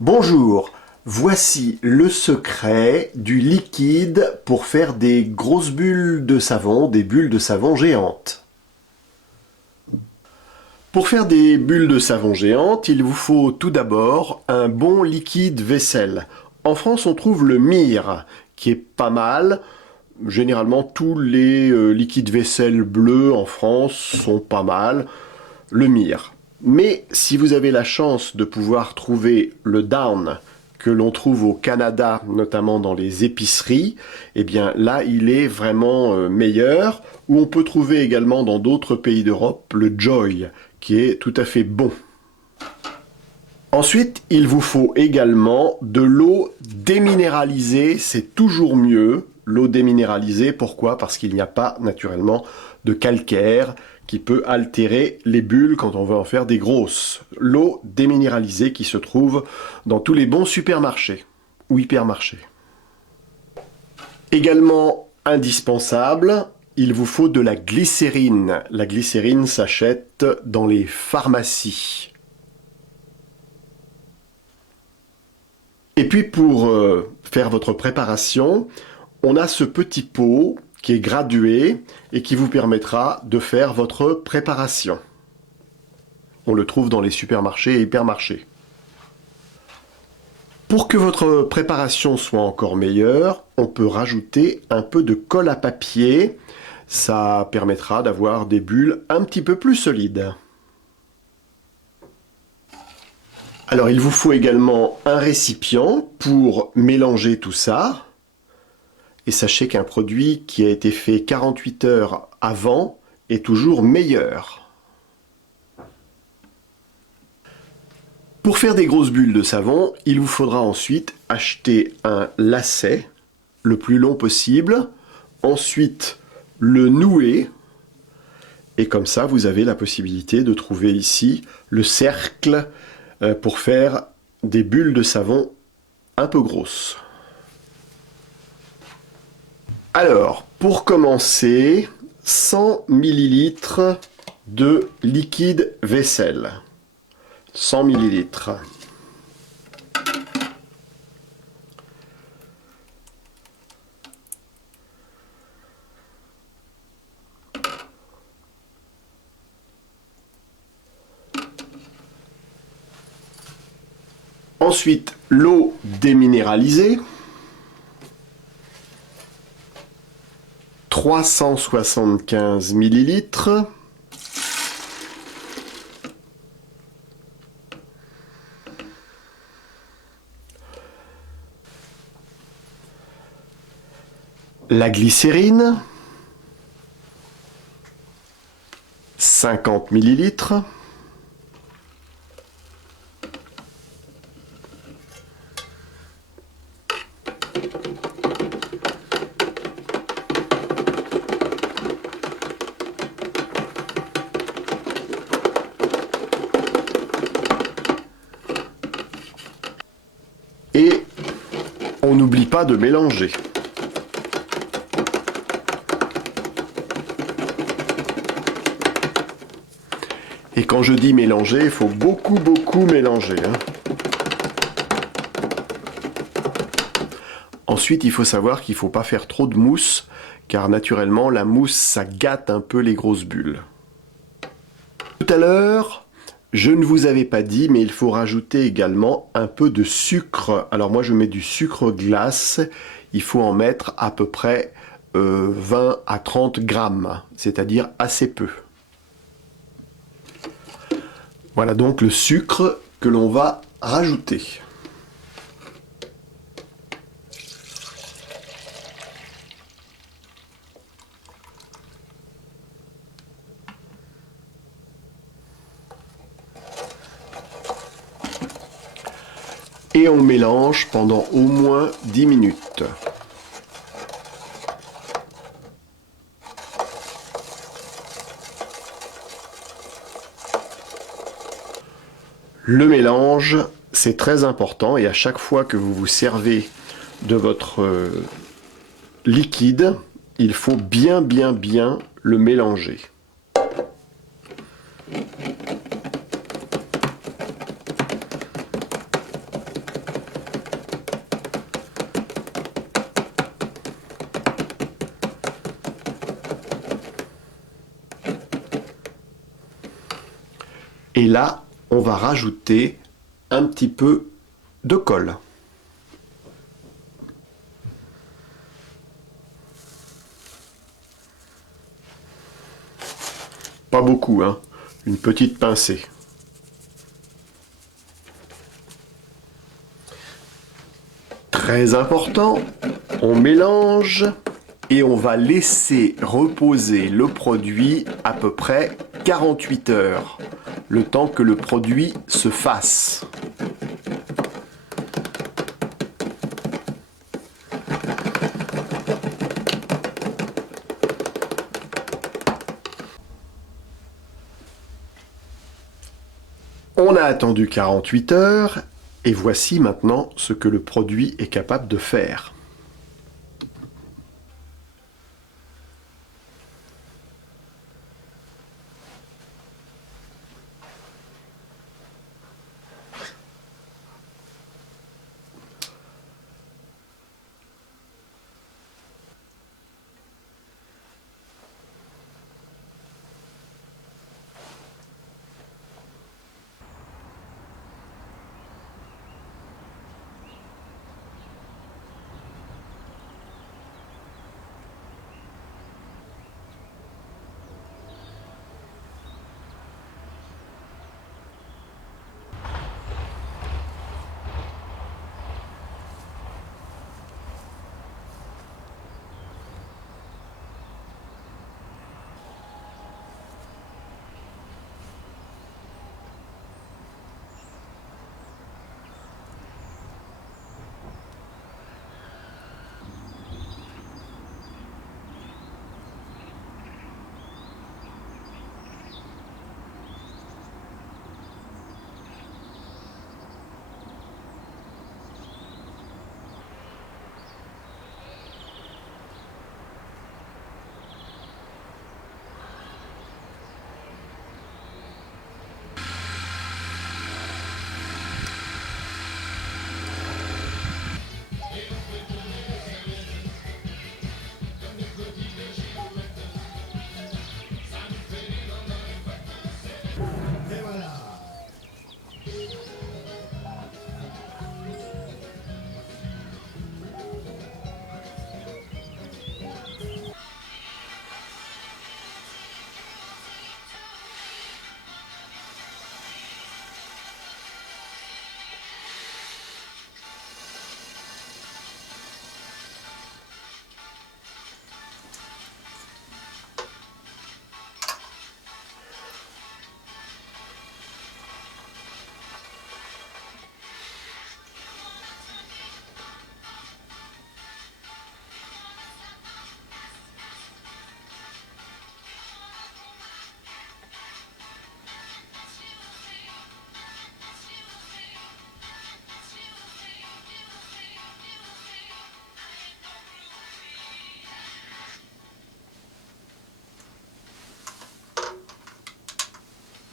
Bonjour, voici le secret du liquide pour faire des grosses bulles de savon, des bulles de savon géantes. Pour faire des bulles de savon géantes, il vous faut tout d'abord un bon liquide vaisselle. En France, on trouve le Mire, qui est pas mal. Généralement, tous les liquides vaisselle bleus en France sont pas mal. Le Mire. Mais si vous avez la chance de pouvoir trouver le Down que l'on trouve au Canada, notamment dans les épiceries, eh bien là, il est vraiment meilleur. Ou on peut trouver également dans d'autres pays d'Europe le Joy, qui est tout à fait bon. Ensuite, il vous faut également de l'eau déminéralisée, c'est toujours mieux. L'eau déminéralisée, pourquoi? Parce qu'il n'y a pas naturellement de calcaire qui peut altérer les bulles quand on veut en faire des grosses. L'eau déminéralisée qui se trouve dans tous les bons supermarchés ou hypermarchés. Également indispensable, il vous faut de la glycérine. La glycérine s'achète dans les pharmacies. Et puis pour faire votre préparation, on a ce petit pot qui est gradué et qui vous permettra de faire votre préparation. On le trouve dans les supermarchés et hypermarchés. Pour que votre préparation soit encore meilleure, on peut rajouter un peu de colle à papier. Ça permettra d'avoir des bulles un petit peu plus solides. Alors il vous faut également un récipient pour mélanger tout ça. Et sachez qu'un produit qui a été fait 48 heures avant est toujours meilleur. Pour faire des grosses bulles de savon, il vous faudra ensuite acheter un lacet le plus long possible, ensuite le nouer, et comme ça vous avez la possibilité de trouver ici le cercle pour faire des bulles de savon un peu grosses. Alors, pour commencer, 100 ml de liquide vaisselle. 100 ml. Ensuite, l'eau déminéralisée. 375 ml. La glycérine, 50 ml. Et on n'oublie pas de mélanger. Et quand je dis mélanger, il faut beaucoup mélanger. Ensuite, il faut savoir qu'il ne faut pas faire trop de mousse, car naturellement, la mousse, ça gâte un peu les grosses bulles. Tout à l'heure, je ne vous avais pas dit, mais il faut rajouter également un peu de sucre. Alors moi, je mets du sucre glace. Il faut en mettre à peu près 20 à 30 grammes, c'est-à-dire assez peu. Voilà donc le sucre que l'on va rajouter. Et on mélange pendant au moins 10 minutes. Le mélange, c'est très important et à chaque fois que vous vous servez de votre liquide, il faut bien le mélanger. Et là, on va rajouter un petit peu de colle. Pas beaucoup, hein. Une petite pincée. Très important, on mélange et on va laisser reposer le produit à peu près 48 heures, le temps que le produit se fasse. On a attendu 48 heures et voici maintenant ce que le produit est capable de faire.